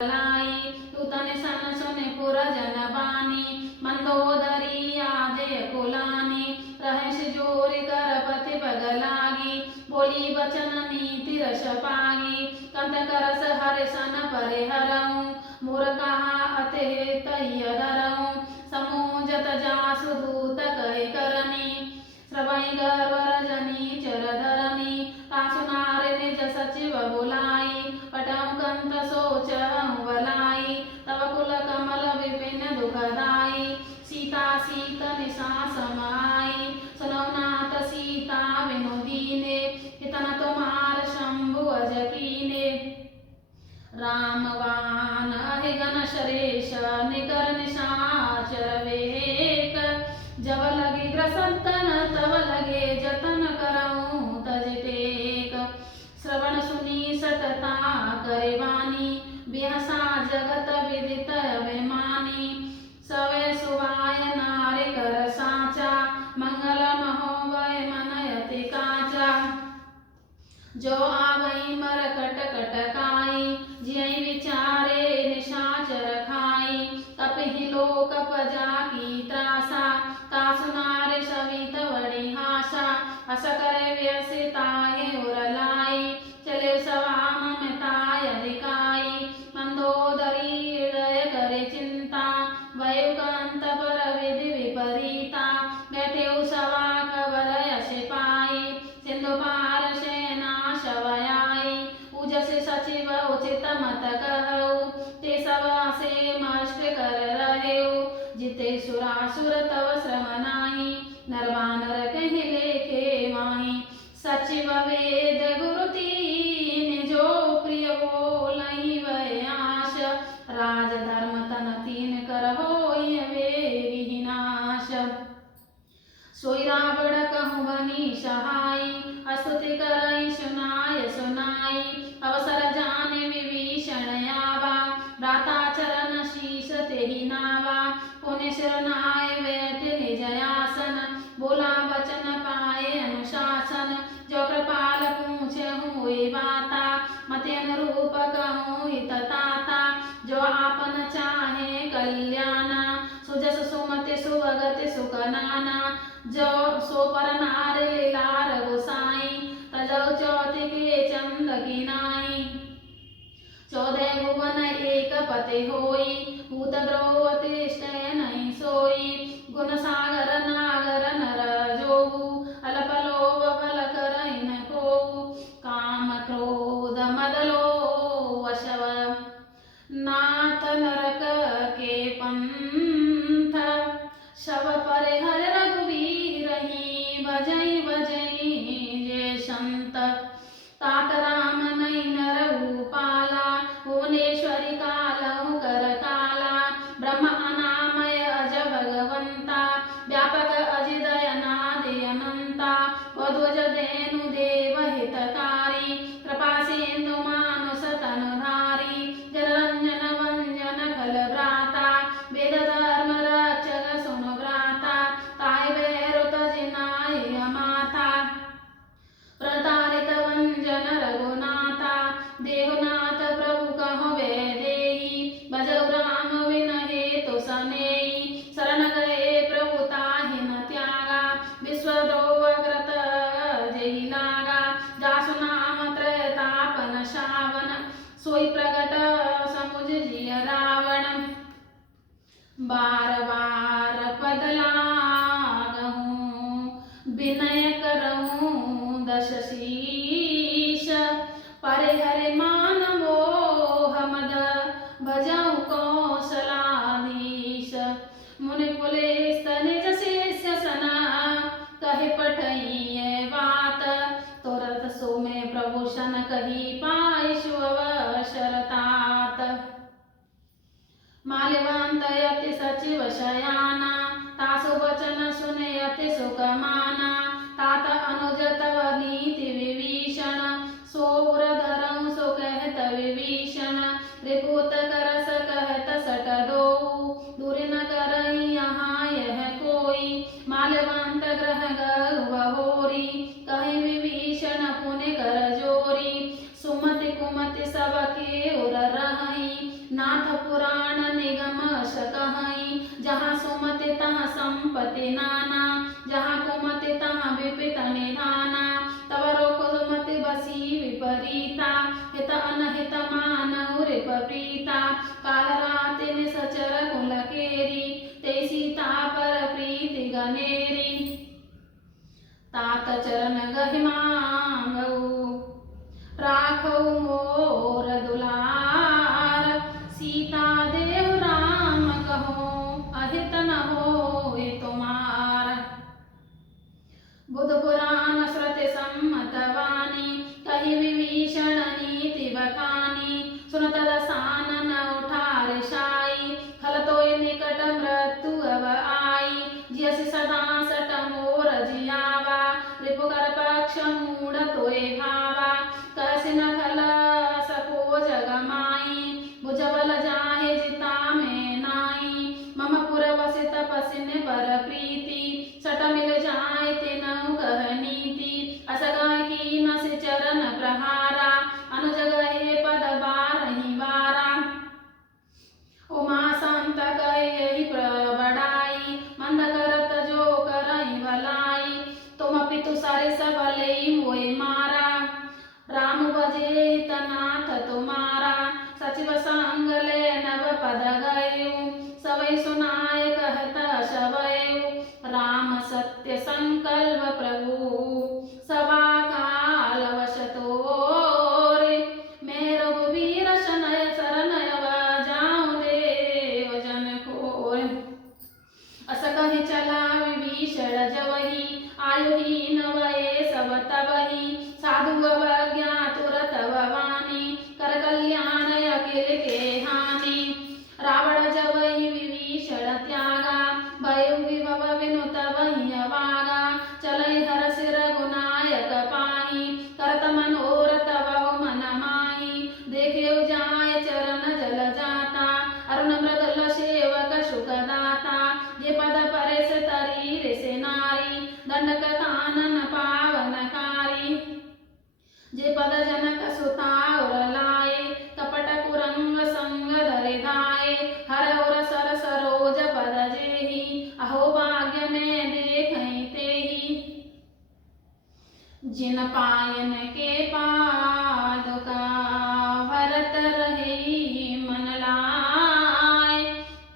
लाई तूतने सन सुने पुरजन बानी मंदोदरी आदे कुलानी रहस जोरि कर पति पगलागी बोली बचन नीति रस पागी कंत करस हरे सन परे हरऊं मोर कहा अते तय धरऊं समूजत जासु दूत कहे करनी श्रवई गर्व रजनी चर धरनी तासु नारे निज सचिव बुलाई पटम कंत सोच वलाई तव कुल कमल विपिन दुखदाई सीता सीत निशा समाई सुनौ नाथ सीता विनुदीने इतन तुम्हार शंभु अजकीने रामवान अहिगन शरेश निकर निशाचर वेक जब लगे ग्रसतन तब लगे जतन करऊं तजटेक श्रवण सुनी सतता करे वाणी बिहसा जगत विदित अभिमानी सवे सुवाय नारे कर साचा मंगल महोवय मनयति काचा जो आवई मरकट कटकाई जियई विचारे निशाचर खाई कपिहि लोक पजा की त्रासा तासु नारे सवित वड़ी हासा अस करे व्यसिताये उरलाई चले सवाम में ताय अधिकाई मंदोदरी हृदय करे चिंता वयुकांत पर विधि विपरीता बैठे सवा खबर यशे पाई सिंधु पार सेना शवयाई उजस सचिव उचित मत कहऊ ते सब से मष्ट कर रहेऊ जिते सुरासुर तव श्रम नाही नरवानर कहि लेखे माही सचिव वेद गुरु तीन जो प्रिय बोलहि वह आश राज धर्म तन तीन कर होय वे विनाश सोई रावण कहूँ बनी सहाई अस्तुति करई सुनाय सुनाई अवसर जाने विभीषण आवा भ्राता चरण शीश तेहि नावा पुण्य शरणाय बैठ निज आसन बोला वचन पाए अनुशासन जो कृपाल पूछे हुए बाता मते अनुरूप कहूँ हित ताता जो आपन चाहे कल्याणा सुजस सुमति सुभगति सुकनाना जो सो पर नारे लीलार गोसाई तजौ चौथि के चंद की नाई 14 भुवन एक पति होई भूत द्रोव तिष्ठय नहीं सोई गुण सागर नागर नर जोगु अल्प लोभ बल करहि न कोउ काम क्रोध मद लोभ वशव नाथ नरक के पंथ शव परे हर रघुवीर ही भजई भजई जय संत तात राम नहीं नर पाला भुवनेश्वरी कालहु कर काला ब्रह्म अनामय अज भगवंता व्यापक अजिदय नादि अनंता वध्वज धेनु देव हितकारी कृपा सिंधु मानुष तनुधारी जनरंजन वंजन खल भ्राता वेद धर्म रक्षक सुनु भ्राता ताय भैरु तजिनाय माता प्रतारित वंजन रघुनाथा देवनाथ प्रभु कहो वे देहि भजौ राम विन हेतु सनेहि शरण गए प्रभु ताहि न त्यागा विश्व द्रोवग्रत जेहि लागा जासु नाम त्रयतापन शावन सोई प्रगट समुझ जिय रावण बार बार पद लागहूँ विनय करऊँ दश शीश परे हरे मान मोह मद भजऊ कौशलाधीश मुनि पुलिस निज शिष्य सना कहे पठइये बात तुरत सो में प्रभु शन कही पाई शुअवसर तात माल्यवांत यति सचिव शयाना तासु वचन सुनयति सुखमाना तात अनुज तव नीति विभीषण सोर धरऊं सो कहत विभीषण रिपुत करस कहत सट दो दूर न करई यहाँ यह कोई माल्यवांत ग्रह गहुरी कहे विभीषण पुण्य कर जोरी सुमति कुमति सबके उर रही विपत्ति नाना, जहाँ कुमति तहाँ विपित निधाना, तब रोको सुमति बसी विपरीता, हित अनहित मानव रिप प्रीता, काल राति निसचर कुल केरी, ते सीता पर प्रीति गनेरी, तात चरण गहि मांगऊ, राखऊ मोर दुलार, सीता देव राम कहो, अहित न होए तुम्हार। बुध पुराण श्रुति सम्मत वाणी, कहि विभीषण नीति बखानी, सुनत दसानन उठार शाई, खल तोय निकट मृत्यु अब आई, जियसि सदा सट मोर जियावा, रिपुकर पक्ष मूढ़ तोय भावा, कहसि न खल सको जग माई, भुजबल जाहे जिता में नाई, मम पुर बसि तपसिन पर प्रीति, सट मिल जाए तेनहु कह नीति, अस गह कीन से चरण प्रहारा, अनुज गहे पद बारहि बारा, उमा संत कहे यही बड़ाई, मंद करत जो करहि भलाई, तुम पितु सरिस भले मोहि मारा, राम भजे तनाथ तुम्हारा, सचिव संग ले नव पद गयऊ, सवै सुनाय कहत शवयऊ, राम सत्य संकल्प प्रभु, सभा काल वश तोरे, मैं रघुवीर शनय शरणय जाऊं देव जन खोरे, अस कहि चला विभीषण जवहि, आयुहीन वये सब तबहि, साधु अवज्ञा तुरत भवानी, कर कल्याण अखिल के हानि, रावण जवहि विभीषण त्यागा, भयउ विभव विनुत वहि अवागा, चलई हरषि रघुनायक पाहि, करत मनोरथ बहु मन माहि, देखेउ जाय चरण जल जाता, अरुण मृदुल सेवक सुखदाता, जे पद परेश तरी ऋषि नारी, दंडक कानन पावनकारी, जे पद जनक सुता और लाए, कपट कुरंग संग धरि धाये, हर और सर सरोज पद जेहि, अहो भाग्य में देखहि तेहि, जिन पायन के पादुका भरत रहे मन लाय,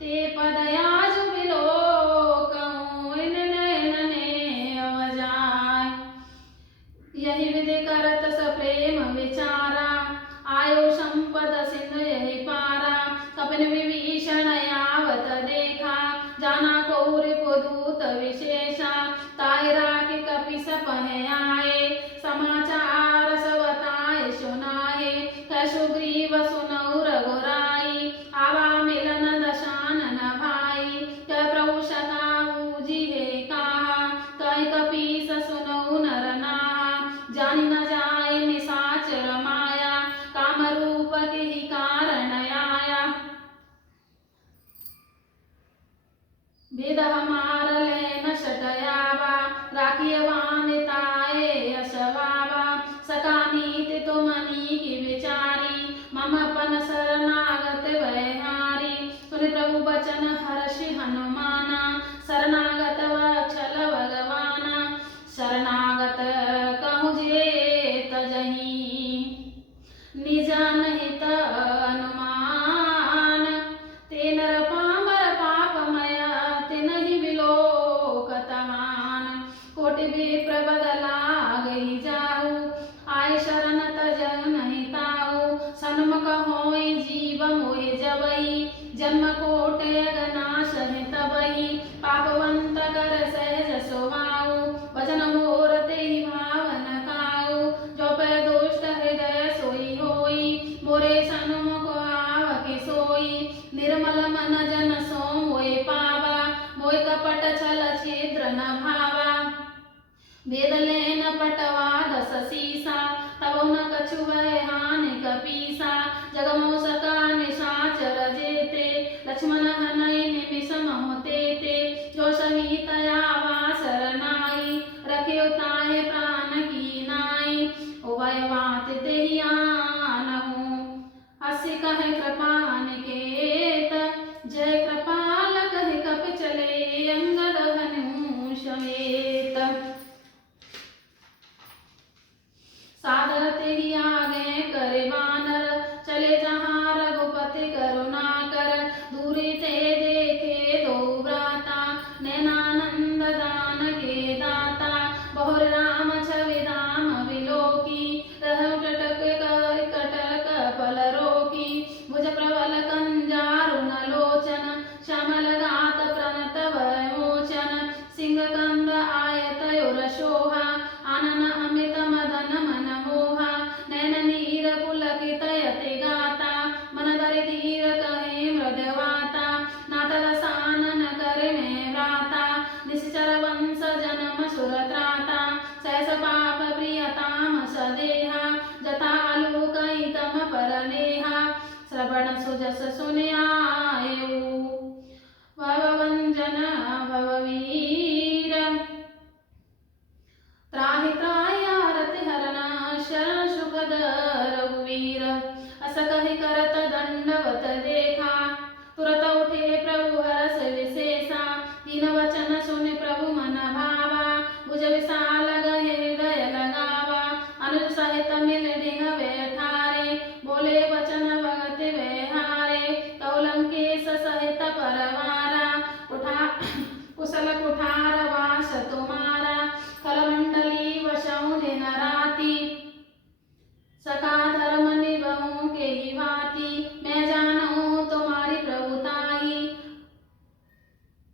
ते पद आज बिलोकऊं इन नयनने अवजाय, यही विधि करत सप्रेम विचारा, आयो संपद सिंधु यही पारा, कपिन विभीषण यावत देखा, जाना कौरि पुदूत विशेषा, ताहि राखि कपि सपने आए, समाचार सब बताए सुनाए, कह सुग्रीव सुनऊ रघुराई, आवा मिलन दशानन भाई, कह प्रभु सखाऊ जिहे कहा, कहि कपीस सुनऊ नर नाहा, जानि न जाए निशाचर माया, काम रूप के ही कारण आया, वेद हमार लेन शटयावा, राखिय वानिताए यशवावा, सका नीति तुमनी की विचारी, मम अपन शरणागत भयहारी, सुनि प्रभु बचन हर्षि हनुमाना, शरणागत वत्सल भगवाना, शरणागत कहूँ जे तजहि, निज अनहित अनुमान, ते नर पामर पापमय, तिनहि बिलोकत मान, कोटि विप्र बदला गई जाहु, आय शरण तजहु नहीं ताहु, सन्मुख होय जीव मोहि जबहि, जन्म कोटि अगनाश है तबहि, पापवंत कर सहज सुभाऊ, वचन मोर तेहि भावन काऊ, जो पै दुष्ट हृदय सोई होई, मोरे सन्मुख आवके सोई, निर्मल मन जन सो मोहि पावा, मोहि कपट छल छिद्र न भावा, वेद लेन पटवा दस सीसा, तब न कछु वह हानि कपीसा, जगमो सका निशाचर जेते, लक्ष्मण हनई निमिष मोह तेते, जो सहित आवा शरणाई, रखे ताहि प्राण की नाई, उभय बात तेहि आनहु, हसि कहे कृपा निकेत, जय कृपाल कहि कपि चले, अंगद हनु जस सुनियायु भवभंजन भववीर त्राहि त्राहि आरति हरण शरण सुखद रघुवीर अस कहि करत दंडवत देखा तुरत उठे प्रभु हरस विशेषा दीन वचन सुनि प्रभु मन भावा भुज विशाल गहे हृदय लगावा अनुज सहित मिल डिंगवे ठारे बोले वचन भगत विहारे कौलंकेश सहित परवारा उठा कुशल कुठार वास तुम्हारा कलमंडली वशौ दिन राति सका धर्म निभऊ के ही भांति मैं जानू तुम्हारी प्रभुताई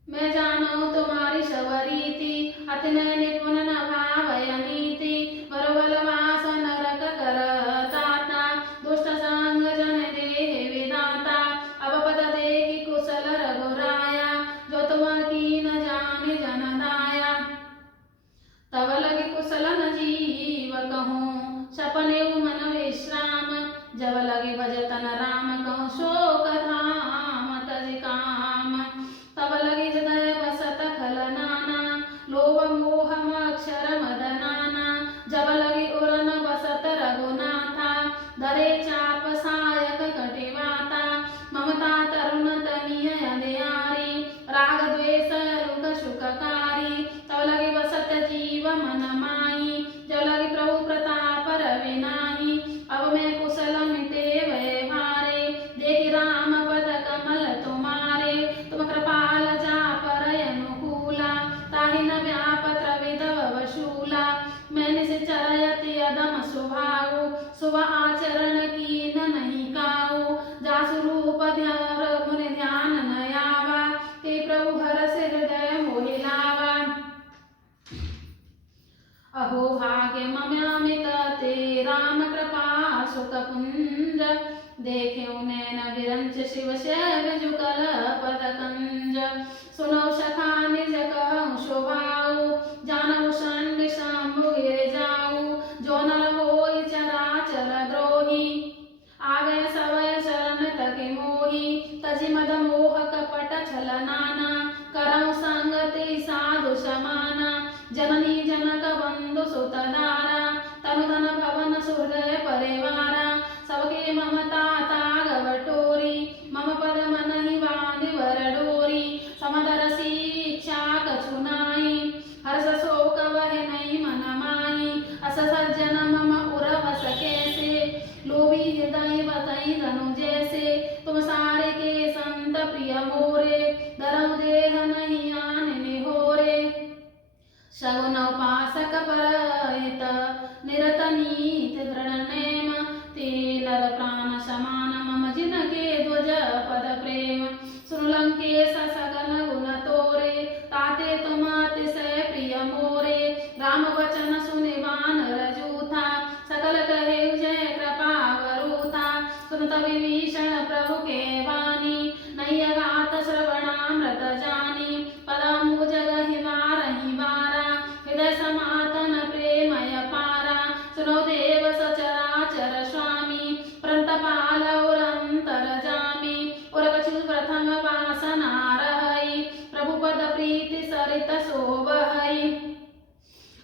मैं जानू तुम्हारी शबरीति अतिनय निपुण न भावय नीति बरबल वास नरक कर ताता दुष्ट संग जन देह विदाता अब पद देखि कुशल रघुराया जो तुम की न जाने जन दाया तब लगे कुशल न जीव कहूँ सपने मन विश्राम जब लगे भजतन राम कहूँ शोक धाम तज काम तब लगे हृदय बसत खल नाना लोभ मोह अक्षर मद नाना जब लगे उरन बसत रघुनाथा धरे चाप सायक कटिवाता ममता तरुण तनिय अंधियारी राग द्वेष रुख सुखकारी तब लगे बसत जीव मन माही जब लगे प्रभु प्रताप रवि नाही अब मैं कुशल मिटे वै भारे देखि राम पद कमल तुम्हारे तुम कृपाल जा पर अनुकूला ताहि न व्यापत विधव वशूला मैंने से चरयति अदम सुभाऊ शुभ आचरण कीन नहीं काऊ जासु रूप ध्यान मुनि ध्यान न आवा ते प्रभु हरस हृदय मोहि लावा अहो भाग्य मम्यामित ते राम कृपा सुख पुंज देखे नैन विरंच शिव शैव जुगल पद कंज सुनो सखा निज कहूँ शोभाऊ जानऊ षंड शंभु गिर जाऊ जो नर होई चराचर द्रोही आगय सवय शरण तके मोही तजि मद मोह कपट छल नाना करऊ संगति साधु समाना जननी जनक बंधु सुतदारा तनु धन भवन सुहृदय परिवारा सबके ममता ताग बटोरी मम पद मन ही बांधि वर डोरी समदरसी इच्छा कछु नाई हर्ष शोक वह नहीं मन माही अस सज्जन मम उरवस कैसे लोभी हृदय बतई धनु जैसे तुम सारे के संत प्रिय मोरे धर्म देह नहीं आन निहोरे सगुन उपासक परहित निरत नीति दृढ़ नेम ते नर प्राण समान मम जिनके ध्वज पद प्रेम सुन लंकेश सगन गुण तोरे ताते तुम अतिशय प्रिय मोरे राम वचन सुनि वानर जूथा सकल कहे जय कृपा वरूथा सुनत विभीषण प्रभु के वाणी नहीं अगात श्रवणामृत जानी पदम्बुज गहि वारहि वारा हृदय समातन प्रेमय पारा सुनो देव सचराचर स्वामी प्रंतपाल उरंतर जामी उर कछु प्रथम वासना रहई प्रभु पद प्रीति सरित शोभई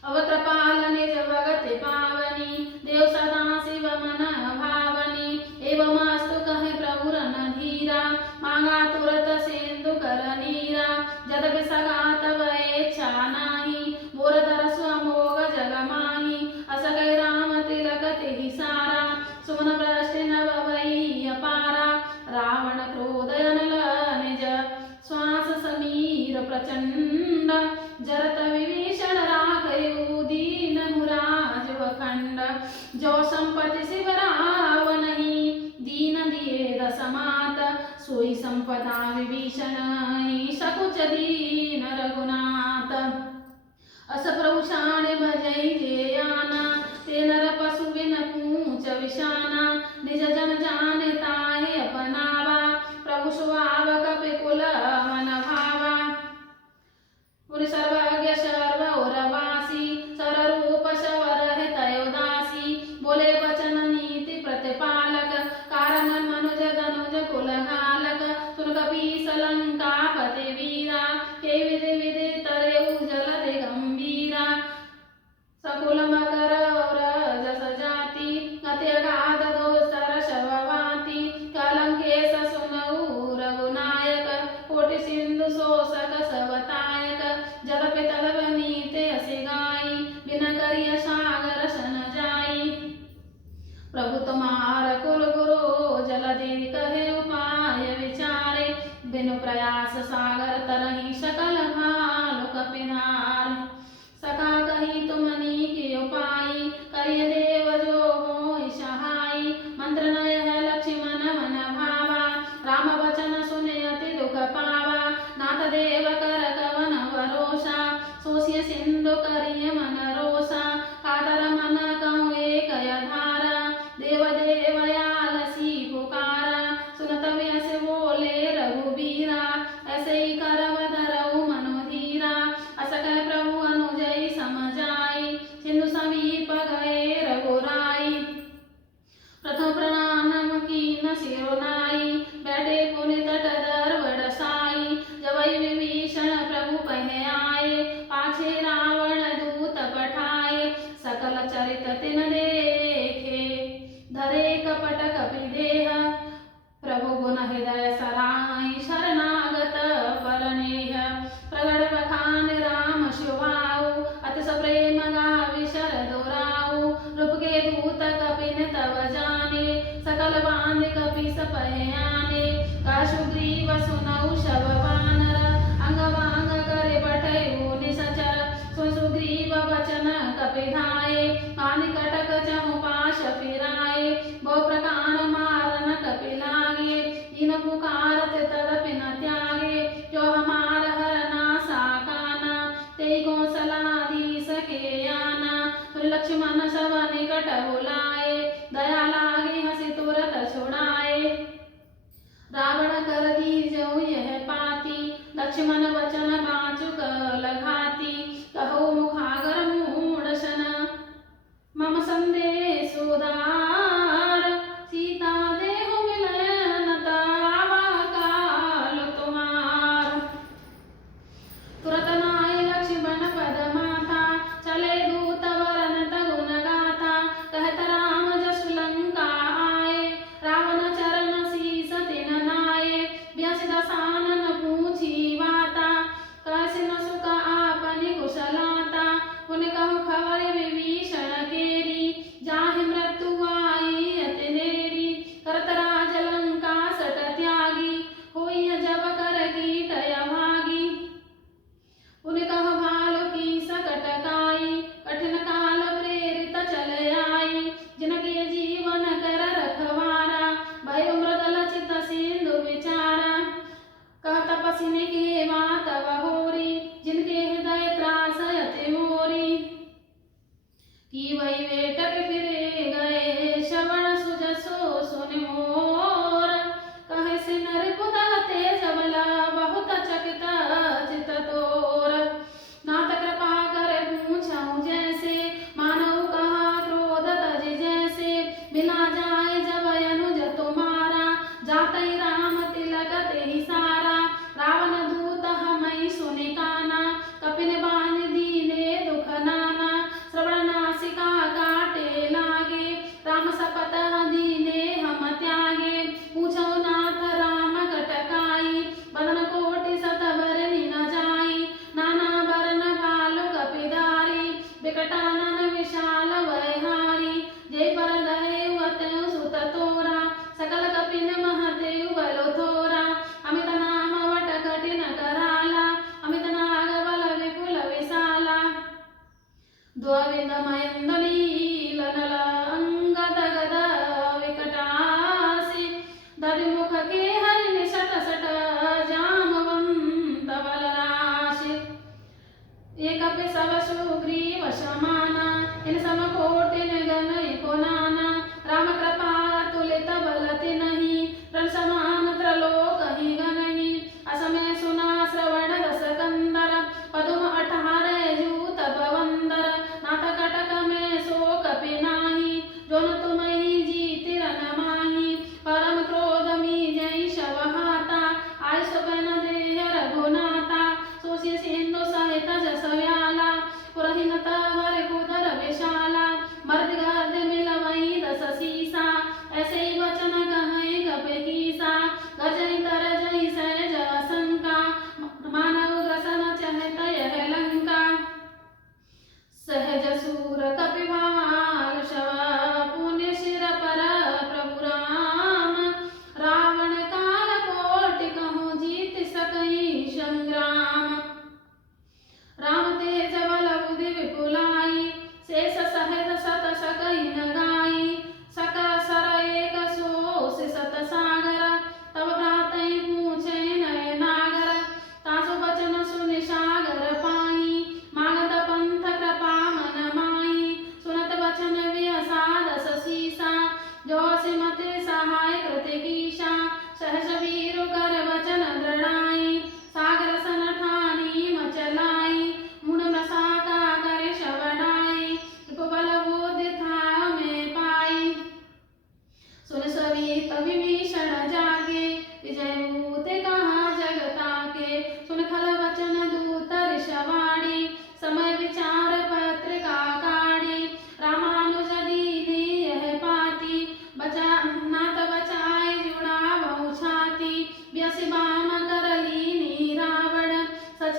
अव कृपाल निज भगति पावनी देव सदा शिव मन भावनी एवं अस्तु कहे प्रभु रणधीरा मांगा तुरत सिंधु कर नीरा जदपि सगा तब इच्छा नाही मोर तरसु अमोघ जग माही अस गए राम तिलक तिहि सारा सुमन भ्रष्टि नभ भई अपारा रावण क्रोध अनल निज श्वास समीर प्रचंड जरत विभीषण राखयु दीन मुराज वखंड जो संपत्ति शिव रावणहि दीन दिए दसमात सोई संपदा विभीषण सकुच दीन रघुनाथ अस प्रभु शान भजई जे आना ते नर पशु बिन पूछ विशाना निज जन जाने ताहे अपनावा प्रभु सुहाव कपि कुल मन भावा पुरि सर्वज्ञ सर्व उरवासी सररूप सवर है तयोदासी बोले वचन नीति प्रतिपालक कारण मनुज धनुज कुल प्रयास सागर तरही सकल भालु कपिनार। सखा कही तुमनी के उपाय करिय देव जो हो सहाय। मंत्र नय है लक्ष्मण मन भावा राम वचन सुने अति दुख पावा। नाथ देव कर कवन भरोसा सोसिय सिंधु करिय मन रोसा। कातर मन कहूँ एक धारा देव देव आलसी पुकारा। सुनत व्यस बोले रघुबीरा ऐसे ही करव धरऊ मनोधीरा। अस कह प्रभु अनुजय समझाई सिंधु समीप गए रघुराई। प्रथम प्रणाम कीन सिरोनाई बैठे पुनि तट दरवड़ साई। जवै विभीषण प्रभु पह आए पाछे रावण दूत पठाए। सकल चरित तिन देखे धरे कपट कपि देह। प्रभु गुण हृदय सराय शरणागत परनेह। प्रगट बखान राम शुभाऊ अतिस प्रेम गावि शरदुराऊ। रूप के दूत कपिन तव जाने सकल बांध कपि सपह आने। का सुग्रीव सुनऊ शव वानर अंगवांग करे बटहु निसचर। सुन सुग्रीव वचन कपि धाये कानि कटक चहु पाश फिराए। बहु प्रकार मारन कपि लागे इन पुकारत तदपि न त्यागे। जो हमार हरना साकाना ते कौशलाधीश के आना। लक्ष्मण सब निकट बुलाए दया लागे हंसी तुरत छुड़ाए। रावण कर दीजऊ यह पाती लक्ष्मण वचन बाचुक लगाती। कहो मुखागर मूढ़ मम संदेश उदार। सीता देहु मिलन तावा काल तुम्हार। तुरत नाय लक्ष्मण पद माथा चले दूत वरन तगुन गाथा। कहत राम जसु लंका आए रावण चरण शीस तिन नाये। व्यस दसानन पूछी वाता कैसे न सुख आपनि कुशलाता। पुनि कहु खबर विभीषण केरी जाहि मृत्यु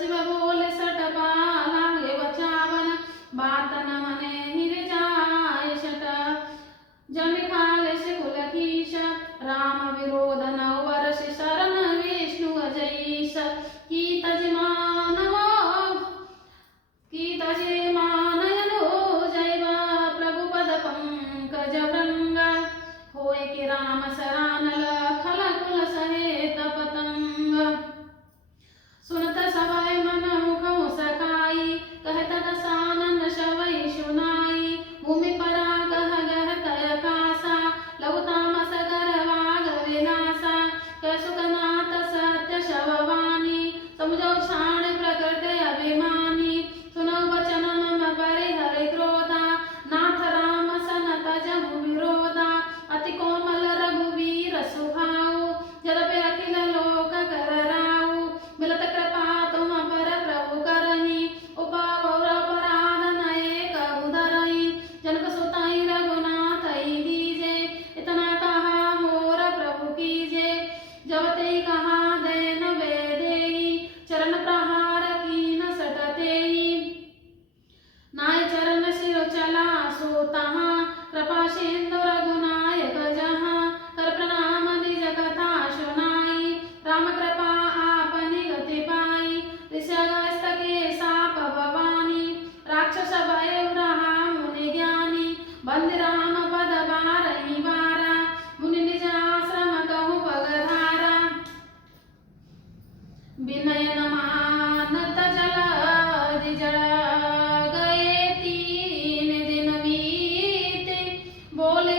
सचिव बोले सटपा लागे बचावन बात न मने हिर जाय शट जमि खाले से कुलकीश राम विरोध नव वर्ष शरण विष्णु अजईश की तजे मानयनो जैव प्रभु पद पंकज भृंग होय कि राम सरानल खल कुल सहेत पतंग सुनत सवै मन मुख मुसकाई कहत दसानन शवै सुनाई भूमि परा गह गह तर कासा लघु तामस गर्वाग विलासा कसुकनाथ सत्य शववाणी समुझो क्षाण प्रकृति अभिमानी सुनो वचन मम परिहर क्रोधा नाथ राम सन तजहु विरोधा अति कोमल रघुवीर सुभाऊ जदपि अखिल लोक कर राऊ मिलत कृपा तुम पर प्रभु करही उपवर अपराध नये कबु धरही जनक सुताई रघुनाथ दीजे इतना कहा मोर प्रभु कीजे जब ते कहा देन वेदेही चरण प्रहार कीन सटतेही नाय चरण सिर चला सो तहाँ कृपा सिंधु रघुनायक जहाँ कर प्रणाम निज कथा सुनाई राम कृपा आपनि गति पाई ऋषगस्त के साप भवानी राक्षस भय रहा मुनि ज्ञानी बंदि राम पद बारही बारा मुनि निज आश्रम कहु पगधारा विनय नमानत जल जड़ गए 3 दिन बीते बोले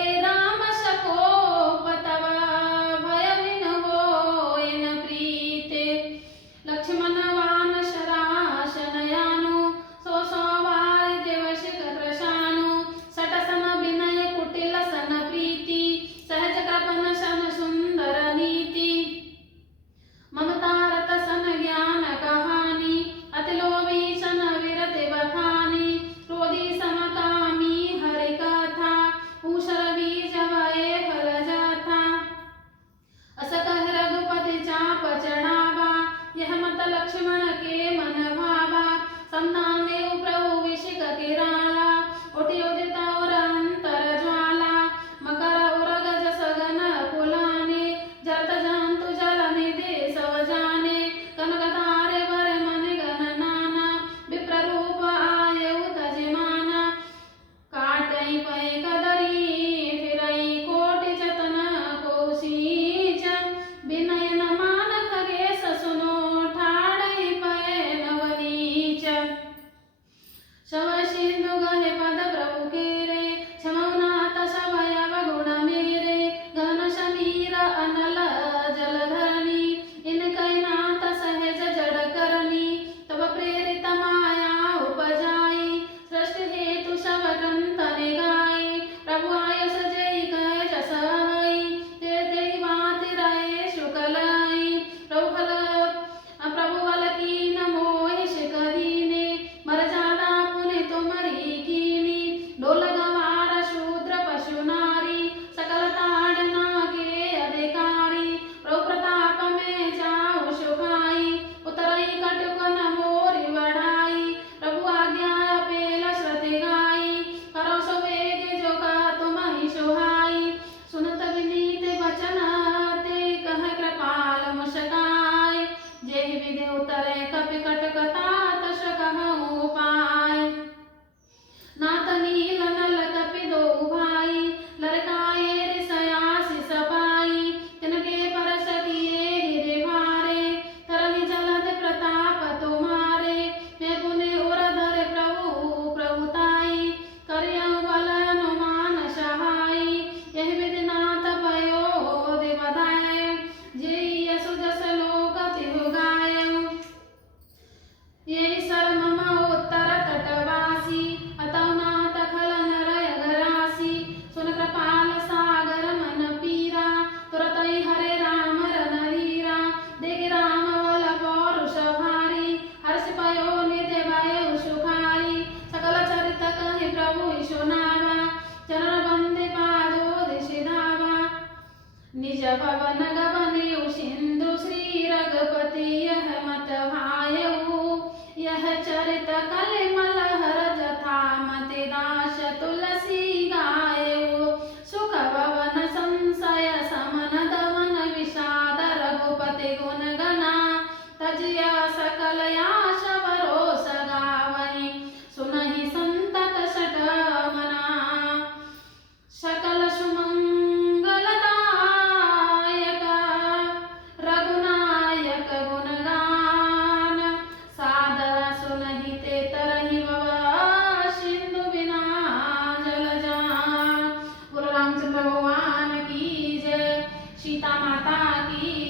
सीता माता की